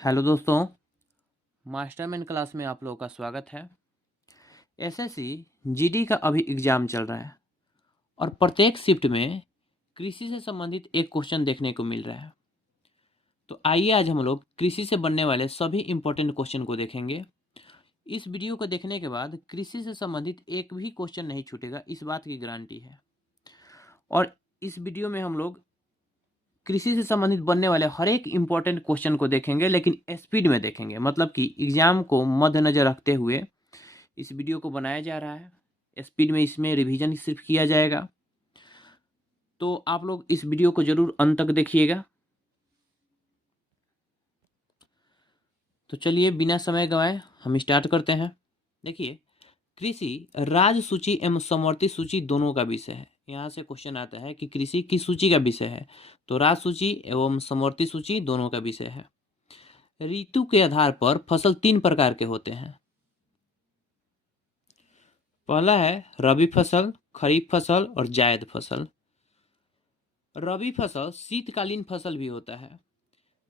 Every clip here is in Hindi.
हेलो दोस्तों, मास्टरमाइंड क्लास में आप लोगों का स्वागत है। एसएससी जीडी का अभी एग्ज़ाम चल रहा है और प्रत्येक शिफ्ट में कृषि से संबंधित एक क्वेश्चन देखने को मिल रहा है। तो आइए आज हम लोग कृषि से बनने वाले सभी इम्पोर्टेंट क्वेश्चन को देखेंगे। इस वीडियो को देखने के बाद कृषि से संबंधित एक भी क्वेश्चन नहीं छूटेगा, इस बात की गारंटी है। और इस वीडियो में हम लोग कृषि से संबंधित बनने वाले हर एक इम्पोर्टेंट क्वेश्चन को देखेंगे, लेकिन स्पीड में देखेंगे। मतलब कि एग्जाम को मद्देनजर रखते हुए इस वीडियो को बनाया जा रहा है। स्पीड में इसमें रिवीजन सिर्फ किया जाएगा, तो आप लोग इस वीडियो को जरूर अंत तक देखिएगा। तो चलिए बिना समय गंवाए हम स्टार्ट करते हैं। देखिए, कृषि राज्य सूची एवं समवर्ती सूची दोनों का विषय है। यहाँ से क्वेश्चन आता है कि कृषि किस सूची का विषय है, तो राज्य सूची एवं समवर्ती सूची दोनों का विषय है। ऋतु के आधार पर फसल 3 प्रकार के होते हैं। पहला है रबी फसल, खरीफ फसल और जायद फसल। रबी फसल शीतकालीन फसल भी होता है,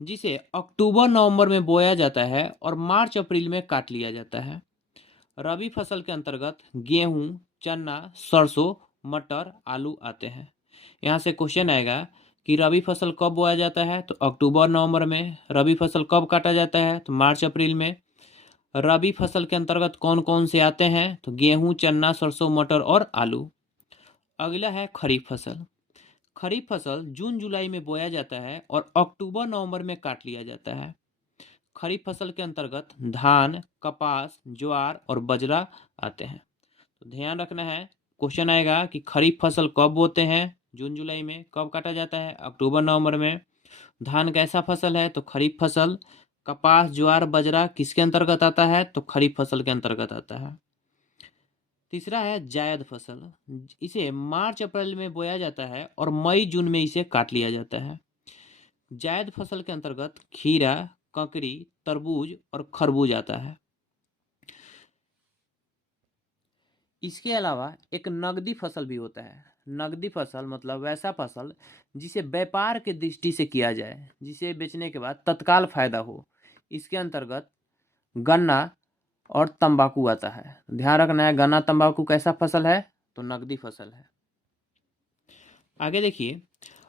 जिसे अक्टूबर नवंबर में बोया जाता है और मार्च अप्रैल में काट लिया जाता है। रबी फसल के अंतर्गत गेहूं, चना, सरसों, मटर, आलू आते हैं। यहाँ से क्वेश्चन आएगा कि रबी फसल कब बोया जाता है, तो अक्टूबर नवंबर में। रबी फसल कब काटा जाता है, तो मार्च अप्रैल में। रबी फसल के अंतर्गत कौन कौन से आते हैं, तो गेहूं, चना, सरसों, मटर और आलू। अगला है खरीफ फसल। खरीफ फसल जून जुलाई में बोया जाता है और अक्टूबर नवंबर में काट लिया जाता है। खरीफ फसल के अंतर्गत धान, कपास, ज्वार और बाजरा आते हैं। तो ध्यान रखना है, क्वेश्चन आएगा कि खरीफ फसल कब बोते हैं, जून जुलाई में। कब काटा जाता है, अक्टूबर नवंबर में। धान कैसा फसल है, तो खरीफ फसल। कपास, ज्वार, बाजरा किसके अंतर्गत आता है, तो खरीफ फसल के अंतर्गत आता है। तीसरा है जायद फसल। इसे मार्च अप्रैल में बोया जाता है और मई जून में इसे काट लिया जाता है। जायद फसल के अंतर्गत खीरा, ककड़ी, तरबूज और खरबूज आता है। इसके अलावा एक नगदी फसल भी होता है। नगदी फसल मतलब वैसा फसल जिसे व्यापार के दृष्टि से किया जाए, जिसे बेचने के बाद तत्काल फायदा हो। इसके अंतर्गत गन्ना और तंबाकू आता है। ध्यान रखना है, गन्ना तंबाकू कैसा फसल है, तो नगदी फसल है। आगे देखिए,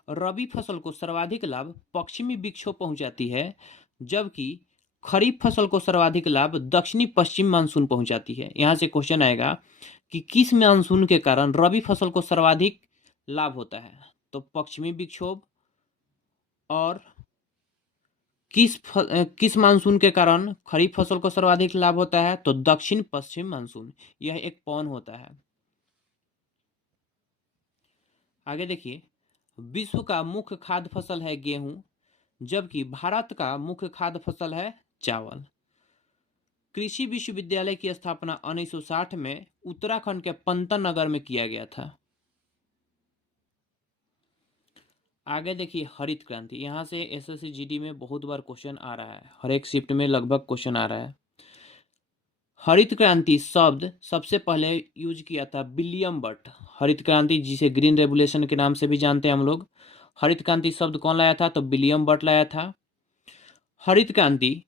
रबी फसल को सर्वाधिक लाभ पश्चिमी विक्षोभ पहुंचाती है, जबकि खरीफ फसल को सर्वाधिक लाभ दक्षिणी पश्चिम मानसून पहुंचाती है। यहाँ से क्वेश्चन आएगा कि किस मानसून के कारण रबी फसल को सर्वाधिक लाभ होता है, तो पश्चिमी विक्षोभ। और किस मानसून के कारण खरीफ फसल को सर्वाधिक लाभ होता है, तो दक्षिण पश्चिम मानसून। यह एक पवन होता है। आगे देखिए, विश्व का मुख्य खाद्य फसल है गेहूं, जबकि भारत का मुख्य खाद्य फसल है चावल। कृषि विश्वविद्यालय की स्थापना 1960 में उत्तराखंड के पंतन नगर में किया गया था। आगे देखिए, हरित क्रांति। यहाँ से एसएससी जीडी में बहुत बार क्वेश्चन आ रहा है, हर एक शिफ्ट में लगभग क्वेश्चन आ रहा है। हरित क्रांति शब्द सबसे पहले यूज किया था विलियम बट। हरित क्रांति, जिसे ग्रीन रेवोल्यूशन के नाम से भी जानते हैं हम लोग। हरित क्रांति शब्द कौन लाया था, तो विलियम बट लाया था। हरित क्रांति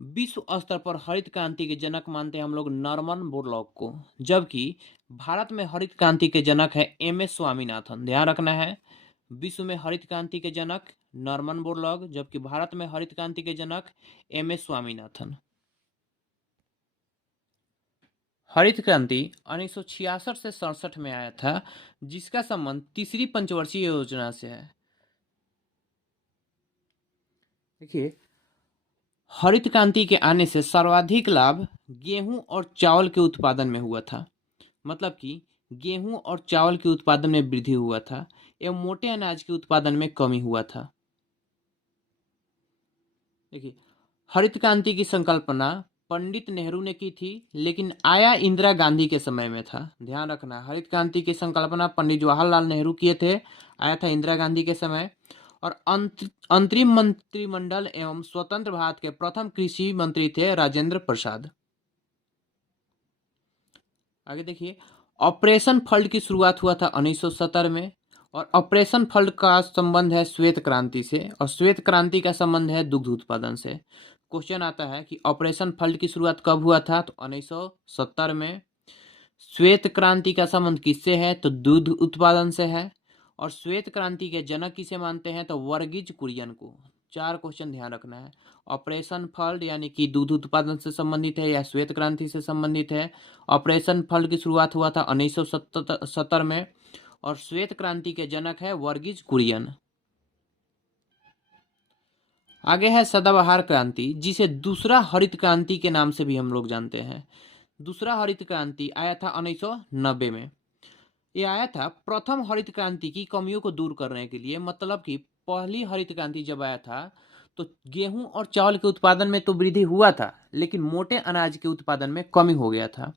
विश्व स्तर पर हरित क्रांति के जनक मानते हैं हम लोग नॉर्मन बोरलॉग को, जबकि भारत में हरित क्रांति के जनक है एम.एस. स्वामीनाथन। ध्यान रखना है, विश्व में हरित क्रांति के जनक नॉर्मन बोरलॉग, जबकि भारत में हरित क्रांति के जनक एम.एस. स्वामीनाथन। हरित क्रांति 1966 से 67 में आया था, जिसका संबंध तीसरी पंचवर्षीय योजना से है। देखिए, हरित क्रांति के आने से सर्वाधिक लाभ गेहूं और चावल के उत्पादन में हुआ था। मतलब कि गेहूं और चावल के उत्पादन में वृद्धि हुआ था एवं मोटे अनाज के उत्पादन में कमी हुआ था। देखिए, हरित क्रांति की संकल्पना पंडित नेहरू ने की थी, लेकिन आया इंदिरा गांधी के समय में था। ध्यान रखना, हरित क्रांति की संकल्पना पंडित जवाहरलाल नेहरू किए थे, आया था इंदिरा गांधी के समय। और अंतरिम मंत्रिमंडल एवं स्वतंत्र भारत के प्रथम कृषि मंत्री थे राजेंद्र प्रसाद। आगे देखिए, ऑपरेशन फ्लड की शुरुआत हुआ था 1970 में, और ऑपरेशन फ्लड का संबंध है श्वेत क्रांति से, और श्वेत क्रांति का संबंध है दुग्ध उत्पादन से। क्वेश्चन आता है कि ऑपरेशन फ्लड की शुरुआत कब हुआ था, तो 1970 में। श्वेत क्रांति का संबंध किससे है, तो दूध उत्पादन से है। और श्वेत क्रांति के जनक किसे मानते हैं, तो वर्गीज कुरियन को। 4 क्वेश्चन ध्यान रखना है। ऑपरेशन फ्लड यानी कि दूध उत्पादन से संबंधित है या श्वेत क्रांति से संबंधित है। ऑपरेशन फ्लड की शुरुआत हुआ था 1970 में और श्वेत क्रांति के जनक है वर्गीज कुरियन। आगे है सदाबहार क्रांति, जिसे दूसरा हरित क्रांति के नाम से भी हम लोग जानते हैं। दूसरा हरित क्रांति आया था 1990 में। ये आया था प्रथम हरित क्रांति की कमियों को दूर करने के लिए। मतलब कि पहली हरित क्रांति जब आया था तो गेहूं और चावल के उत्पादन में तो वृद्धि हुआ था, लेकिन मोटे अनाज के उत्पादन में कमी हो गया था।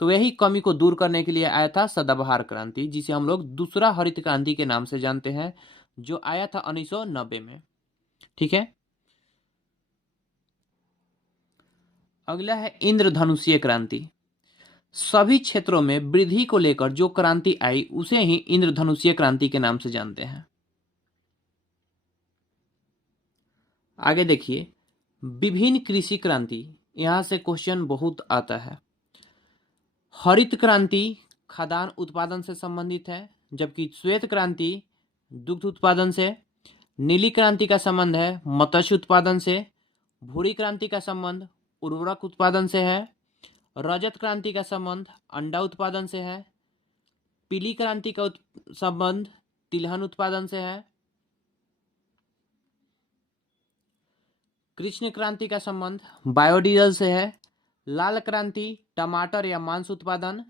तो यही कमी को दूर करने के लिए आया था सदाबहार क्रांति, जिसे हम लोग दूसरा हरित क्रांति के नाम से जानते हैं, जो आया था 1990 में। ठीक है। अगला है इंद्रधनुषीय क्रांति। सभी क्षेत्रों में वृद्धि को लेकर जो क्रांति आई उसे ही इंद्रधनुषीय क्रांति के नाम से जानते हैं। आगे देखिए, विभिन्न कृषि क्रांति। यहां से क्वेश्चन बहुत आता है। हरित क्रांति खाद्यान्न उत्पादन से संबंधित है, जबकि श्वेत क्रांति दुग्ध उत्पादन से। नीली क्रांति का संबंध है मत्स्य उत्पादन से। भूरी क्रांति का संबंध उर्वरक उत्पादन से है। रजत क्रांति का संबंध अंडा उत्पादन से है। पीली क्रांति का संबंध तिलहन उत्पादन से है। कृष्ण क्रांति का संबंध बायोडीजल से है। लाल क्रांति टमाटर या मांस उत्पादन।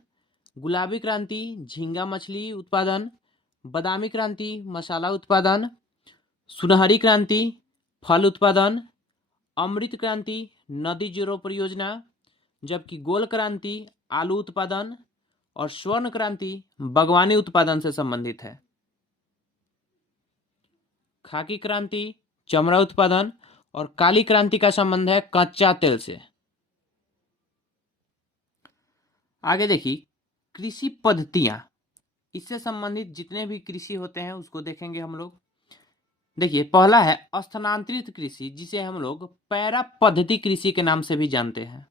गुलाबी क्रांति झींगा मछली उत्पादन। बादामी क्रांति मसाला उत्पादन। सुनहरी क्रांति फल उत्पादन। अमृत क्रांति नदी जोड़ो परियोजना। जबकि गोल क्रांति आलू उत्पादन और स्वर्ण क्रांति बागवानी उत्पादन से संबंधित है। खाकी क्रांति चमड़ा उत्पादन और काली क्रांति का संबंध है कच्चा तेल से। आगे देखिए, कृषि पद्धतियां। इससे संबंधित जितने भी कृषि होते हैं उसको देखेंगे हम लोग। देखिए, पहला है स्थानांतरित कृषि, जिसे हम लोग पैरा पद्धति कृषि के नाम से भी जानते हैं।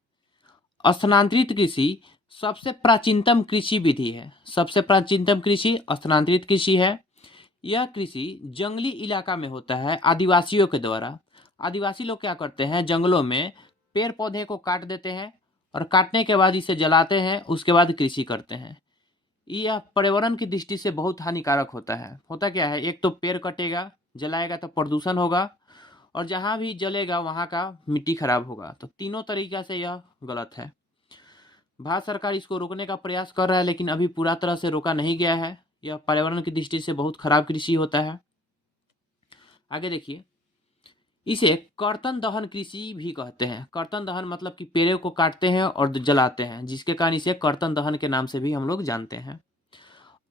स्थानांतरित कृषि सबसे प्राचीनतम कृषि विधि है। सबसे प्राचीनतम कृषि स्थानांतरित कृषि है। यह कृषि जंगली इलाका में होता है आदिवासियों के द्वारा। आदिवासी लोग क्या करते हैं, जंगलों में पेड़ पौधे को काट देते हैं और काटने के बाद इसे जलाते हैं, उसके बाद कृषि करते हैं। यह पर्यावरण की दृष्टि से बहुत हानिकारक होता है। होता क्या है, एक तो पेड़ कटेगा, जलाएगा तो प्रदूषण होगा, और जहाँ भी जलेगा वहाँ का मिट्टी खराब होगा। तो तीनों तरीका से यह गलत है। भारत सरकार इसको रोकने का प्रयास कर रहा है, लेकिन अभी पूरा तरह से रोका नहीं गया है। यह पर्यावरण की दृष्टि से बहुत खराब कृषि होता है। आगे देखिए, इसे कर्तन दहन कृषि भी कहते हैं। कर्तन दहन मतलब कि पेड़ों को काटते हैं और जलाते हैं, जिसके कारण इसे कर्तन दहन के नाम से भी हम लोग जानते हैं।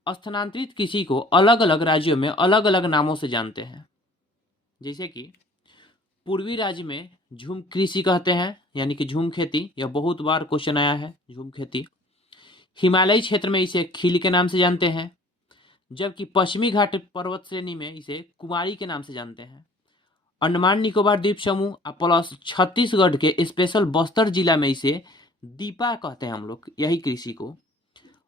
स्थानांतरित कृषि को अलग अलग राज्यों में अलग अलग नामों से जानते हैं। जैसे कि पूर्वी राज्य में झूम कृषि कहते हैं, यानी कि झूम खेती। यह बहुत बार क्वेश्चन आया है, झूम खेती। हिमालयी क्षेत्र में इसे खील के नाम से जानते हैं, जबकि पश्चिमी घाट पर्वत श्रेणी में इसे कुमारी के नाम से जानते हैं। अंडमान निकोबार द्वीप समूह प्लस छत्तीसगढ़ के स्पेशल बस्तर जिला में इसे दीपा कहते हैं हम लोग, यही कृषि को।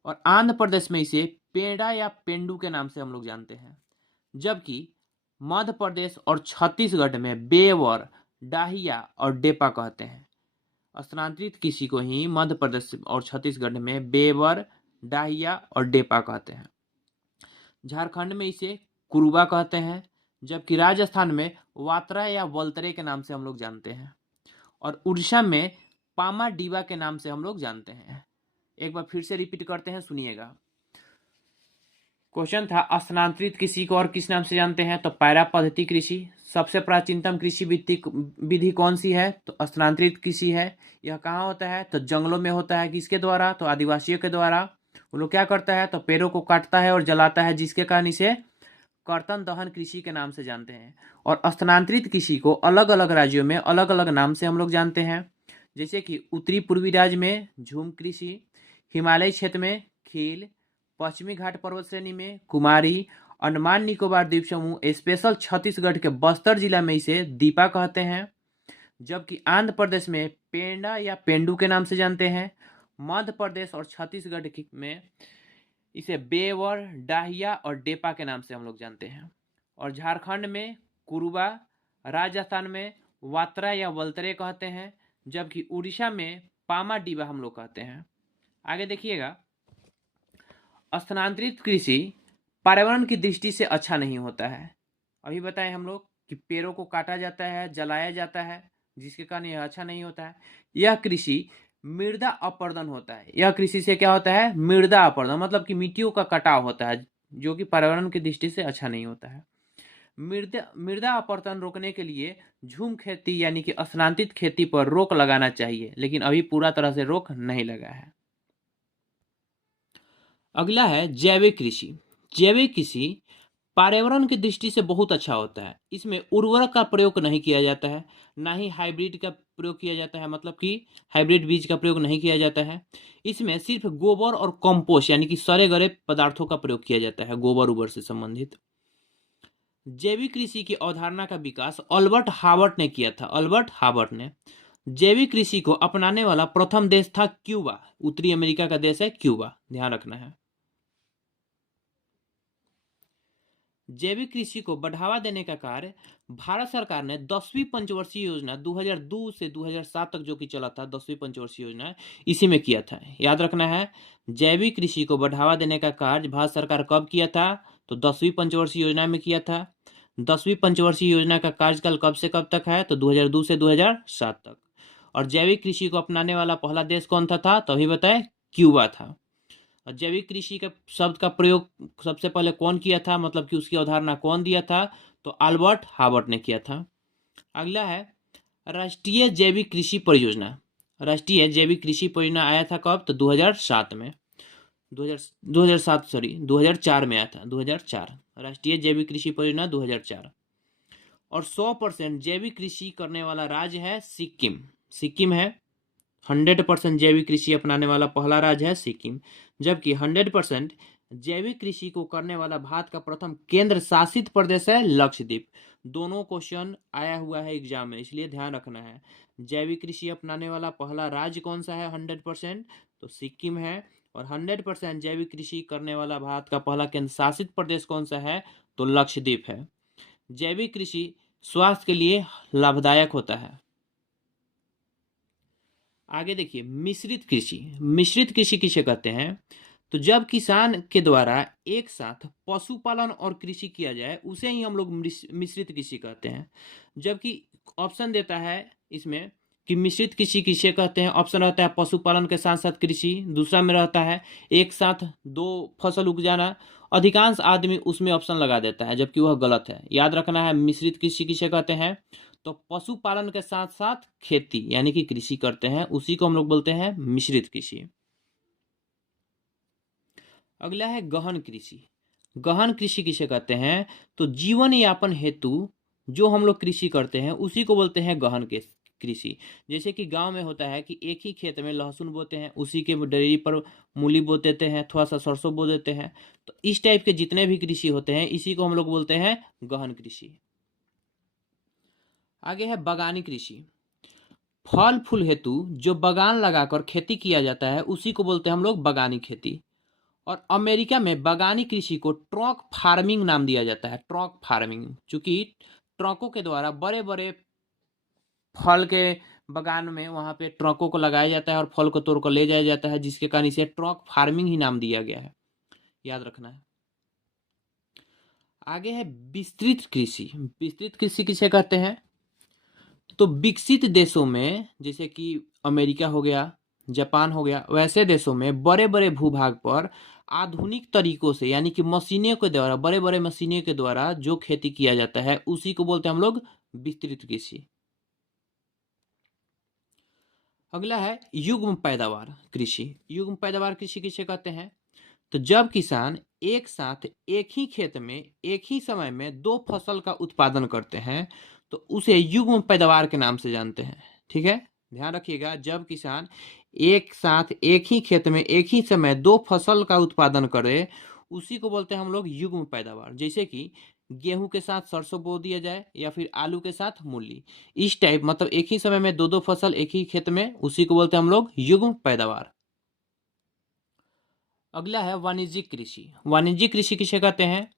और आंध्र प्रदेश में इसे पेड़ा या पेंडू के नाम से हम लोग जानते हैं। जबकि मध्य प्रदेश और छत्तीसगढ़ में बेवर, डाहिया और डेपा कहते हैं। स्थानांतरित कृषि को ही मध्य प्रदेश और छत्तीसगढ़ में बेवर, डाहिया और डेपा कहते हैं। झारखंड में इसे कुरुबा कहते हैं, जबकि राजस्थान में वात्रा या वलतरे के नाम से हम लोग जानते हैं। और उड़ीसा में पामा डीवा के नाम से हम लोग जानते हैं। एक बार फिर से रिपीट करते हैं, सुनिएगा। क्वेश्चन था स्थानांतरित कृषि को और किस नाम से जानते हैं, तो पैरा पद्धति कृषि। सबसे प्राचीनतम कृषि विधि कौन सी है, तो स्थानांतरित कृषि है। यह कहाँ होता है, तो जंगलों में होता है। किसके द्वारा, तो आदिवासियों के द्वारा। वो लोग क्या करता है, तो पेड़ों को काटता है और जलाता है, जिसके कारण इसे कर्तन दहन कृषि के नाम से जानते हैं। और स्थानांतरित कृषि को अलग अलग राज्यों में अलग अलग नाम से हम लोग जानते हैं। जैसे कि उत्तरी पूर्वी राज्य में झूम कृषि, हिमालय क्षेत्र में खील, पश्चिमी घाट पर्वत श्रेणी में कुमारी, अंडमान निकोबार द्वीप समूह स्पेशल छत्तीसगढ़ के बस्तर जिला में इसे दीपा कहते हैं, जबकि आंध्र प्रदेश में पेंडा या पेंडू के नाम से जानते हैं। मध्य प्रदेश और छत्तीसगढ़ में इसे बेवर, डाहिया और डेपा के नाम से हम लोग जानते हैं। और झारखंड में कुरुबा, राजस्थान में वात्रा या वलतरे कहते हैं, जबकि उड़ीसा में पामा डीबा हम लोग कहते हैं। आगे देखिएगा, स्थानांतरित कृषि पर्यावरण की दृष्टि से अच्छा नहीं होता है। अभी बताए हम लोग कि पेड़ों को काटा जाता है, जलाया जाता है, जिसके कारण यह अच्छा नहीं होता है। यह कृषि मृदा अपरदन होता है। यह कृषि से क्या होता है? मृदा अपरदन, मतलब कि मिट्टियों का कटाव होता है, जो कि पर्यावरण की दृष्टि से अच्छा नहीं होता है। मृदा अपरदन रोकने के लिए झूम खेती यानी कि स्थानांतरित खेती पर रोक लगाना चाहिए, लेकिन अभी पूरा तरह से रोक नहीं लगा है। अगला है जैविक कृषि। जैविक कृषि पर्यावरण की दृष्टि से बहुत अच्छा होता है। इसमें उर्वरक का प्रयोग नहीं किया जाता है, ना ही हाइब्रिड का प्रयोग किया जाता है, मतलब कि हाइब्रिड बीज का प्रयोग नहीं किया जाता है। इसमें सिर्फ गोबर और कंपोस्ट यानी कि सड़े गले पदार्थों का प्रयोग किया जाता है, गोबर उबर से संबंधित। जैविक कृषि की अवधारणा का विकास अल्बर्ट हावर्ट ने किया था। अल्बर्ट हावर्ट ने जैविक कृषि को अपनाने वाला प्रथम देश था क्यूबा। उत्तरी अमेरिका का देश है क्यूबा, ध्यान रखना है। जैविक कृषि को बढ़ावा देने का कार्य भारत सरकार ने 10वीं पंचवर्षीय योजना 2002 से 2007 तक जो कि चला था, 10वीं पंचवर्षीय योजना, इसी में किया था। याद रखना है, जैविक कृषि को बढ़ावा देने का कार्य भारत सरकार कब किया था? तो 10वीं पंचवर्षीय योजना में किया था। 10वीं पंचवर्षीय योजना का कार्यकाल कब से कब तक है? तो 2002 से 2007 तक। और जैविक कृषि को अपनाने वाला पहला देश कौन था? तो अभी बताए, क्यूबा था। जैविक कृषि के शब्द का प्रयोग सबसे पहले कौन किया था, मतलब कि उसकी अवधारणा कौन दिया था? तो अल्बर्ट हावर्ट ने किया था। अगला है राष्ट्रीय जैविक कृषि परियोजना। राष्ट्रीय जैविक कृषि परियोजना आया था कब? तो 2007 में। 2004 में आया था। 2004 राष्ट्रीय जैविक कृषि परियोजना 2004। और 100% जैविक कृषि करने वाला राज्य है सिक्किम। सिक्किम है 100% जैविक कृषि अपनाने वाला पहला राज्य है सिक्किम। जबकि 100% जैविक कृषि को करने वाला भारत का प्रथम केंद्र शासित प्रदेश है लक्षद्वीप। दोनों क्वेश्चन आया हुआ है एग्जाम में, इसलिए ध्यान रखना है। जैविक कृषि अपनाने वाला पहला राज्य कौन सा है 100%? तो सिक्किम है। और 100% जैविक कृषि करने वाला भारत का पहला केंद्र शासित प्रदेश कौन सा है? तो लक्षद्वीप है। जैविक कृषि स्वास्थ्य के लिए लाभदायक होता है। आगे देखिए, मिश्रित कृषि। मिश्रित कृषि किसे कहते हैं? तो जब किसान के द्वारा एक साथ पशुपालन और कृषि किया जाए, उसे ही हम लोग मिश्रित कृषि कहते हैं। जबकि ऑप्शन देता है इसमें कि मिश्रित कृषि किसे कहते हैं। ऑप्शन रहता है पशुपालन के साथ साथ कृषि, दूसरा में रहता है एक साथ 2 फसल उपजाना। अधिकांश आदमी उसमें ऑप्शन लगा देता है, जबकि वह गलत है। याद रखना है, मिश्रित कृषि किसे कहते हैं? तो पशुपालन के साथ साथ खेती यानी कि कृषि करते हैं, उसी को हम लोग बोलते हैं मिश्रित कृषि। अगला है गहन कृषि। गहन कृषि किसे कहते हैं? तो जीवन यापन हेतु जो हम लोग कृषि करते हैं, उसी को बोलते हैं गहन कृषि। जैसे कि गांव में होता है कि एक ही खेत में लहसुन बोते हैं, उसी के डेरी पर मूली बो देते हैं, थोड़ा सा सरसों बो देते हैं। तो इस टाइप के जितने भी कृषि होते हैं, इसी को हम लोग बोलते हैं गहन कृषि। आगे है बागानी कृषि। फल फूल हेतु जो बागान लगाकर खेती किया जाता है, उसी को बोलते हैं हम लोग बागानी खेती। और अमेरिका में बागानी कृषि को ट्रक फार्मिंग नाम दिया जाता है। ट्रक फार्मिंग, चूंकि ट्रकों के द्वारा बड़े बड़े फल के बागान में वहां पे ट्रकों को लगाया जाता है और फल को तोड़ कर ले जाया जाता है, जिसके कारण इसे ट्रक फार्मिंग ही नाम दिया गया है। याद रखना है। आगे है विस्तृत कृषि। विस्तृत कृषि किसे कहते हैं? तो विकसित देशों में, जैसे कि अमेरिका हो गया, जापान हो गया, वैसे देशों में बड़े बड़े भूभाग पर आधुनिक तरीकों से यानी कि मशीनों के द्वारा, बड़े बड़े मशीनों के द्वारा जो खेती किया जाता है, उसी को बोलते हैं हम लोग विस्तृत कृषि। अगला है युग्म पैदावार कृषि। युग्म पैदावार कृषि किसे कहते हैं? तो जब किसान एक साथ एक ही खेत में एक ही समय में 2 फसल का उत्पादन करते हैं, तो उसे युग्म पैदावार के नाम से जानते हैं। ठीक है, ध्यान रखिएगा। जब किसान एक साथ एक ही खेत में एक ही समय 2 फसल का उत्पादन करे, उसी को बोलते हैं हम लोग युग्म पैदावार। जैसे कि गेहूं के साथ सरसों बो दिया जाए या फिर आलू के साथ मूली, इस टाइप मतलब एक ही समय में दो दो फसल एक ही खेत में, उसी को बोलते हैं हम लोग युग्म पैदावार। अगला है वाणिज्यिक कृषि। वाणिज्यिक कृषि किसे कहते हैं?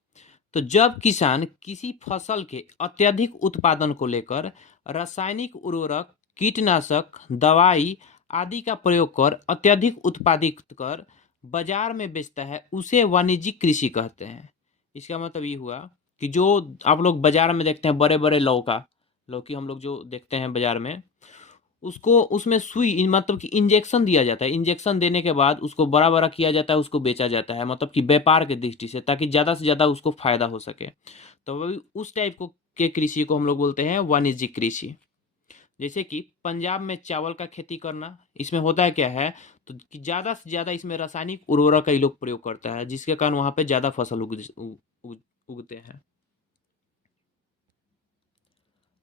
तो जब किसान किसी फसल के अत्यधिक उत्पादन को लेकर रासायनिक उर्वरक, कीटनाशक, दवाई आदि का प्रयोग कर अत्यधिक उत्पादित कर बाजार में बेचता है, उसे वाणिज्यिक कृषि कहते हैं। इसका मतलब ये हुआ कि जो आप लोग बाजार में देखते हैं बड़े बड़े लौकी हम लोग जो देखते हैं बाजार में, उसको उसमें सुई मतलब कि इंजेक्शन दिया जाता है। इंजेक्शन देने के बाद उसको बड़ा बड़ा किया जाता है, उसको बेचा जाता है, मतलब कि व्यापार के दृष्टि से, ताकि ज़्यादा से ज़्यादा उसको फायदा हो सके। तो वही उस टाइप को के कृषि को हम लोग बोलते हैं वाणिज्यिक कृषि। जैसे कि पंजाब में चावल का खेती करना, इसमें होता है क्या है, तो कि ज़्यादा से ज़्यादा इसमें रासायनिक उर्वरक का ही लोग प्रयोग करता है, जिसके कारण वहाँ पे ज़्यादा फसल उगते हैं।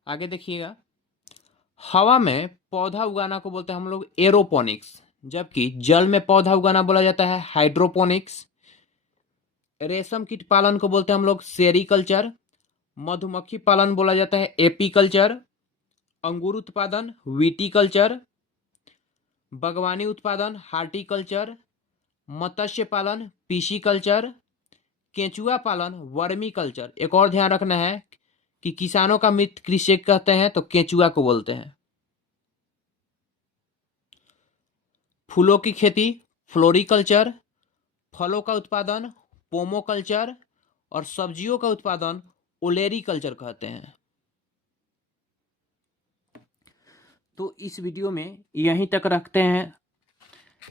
आगे देखिएगा, हवा में पौधा उगाना को बोलते हैं हम लोग एरोपोनिक्स, जबकि जल में पौधा उगाना बोला जाता है हाइड्रोपोनिक्स। रेशम कीट पालन को बोलते हैं हम लोग सेरीकल्चर। मधुमक्खी पालन बोला जाता है एपीकल्चर। अंगूर उत्पादन विटीकल्चर। बागवानी उत्पादन हार्टिकल्चर। मत्स्य पालन पिशीकल्चर। केंचुआ पालन वर्मी कल्चर। एक और ध्यान रखना है कि किसानों का मित्र कृषि कहते हैं तो केंचुआ को बोलते हैं। फूलों की खेती फ्लोरिकल्चर। फलों का उत्पादन पोमोकल्चर। और सब्जियों का उत्पादन ओलेरीकल्चर कहते हैं। तो इस वीडियो में यहीं तक रखते हैं,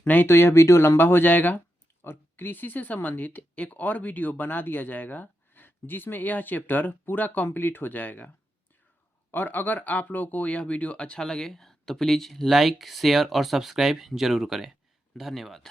नहीं तो यह वीडियो लंबा हो जाएगा और कृषि से संबंधित एक और वीडियो बना दिया जाएगा जिसमें यह चैप्टर पूरा कंप्लीट हो जाएगा। और अगर आप लोगों को यह वीडियो अच्छा लगे तो प्लीज़ लाइक, शेयर और सब्सक्राइब जरूर करें। धन्यवाद।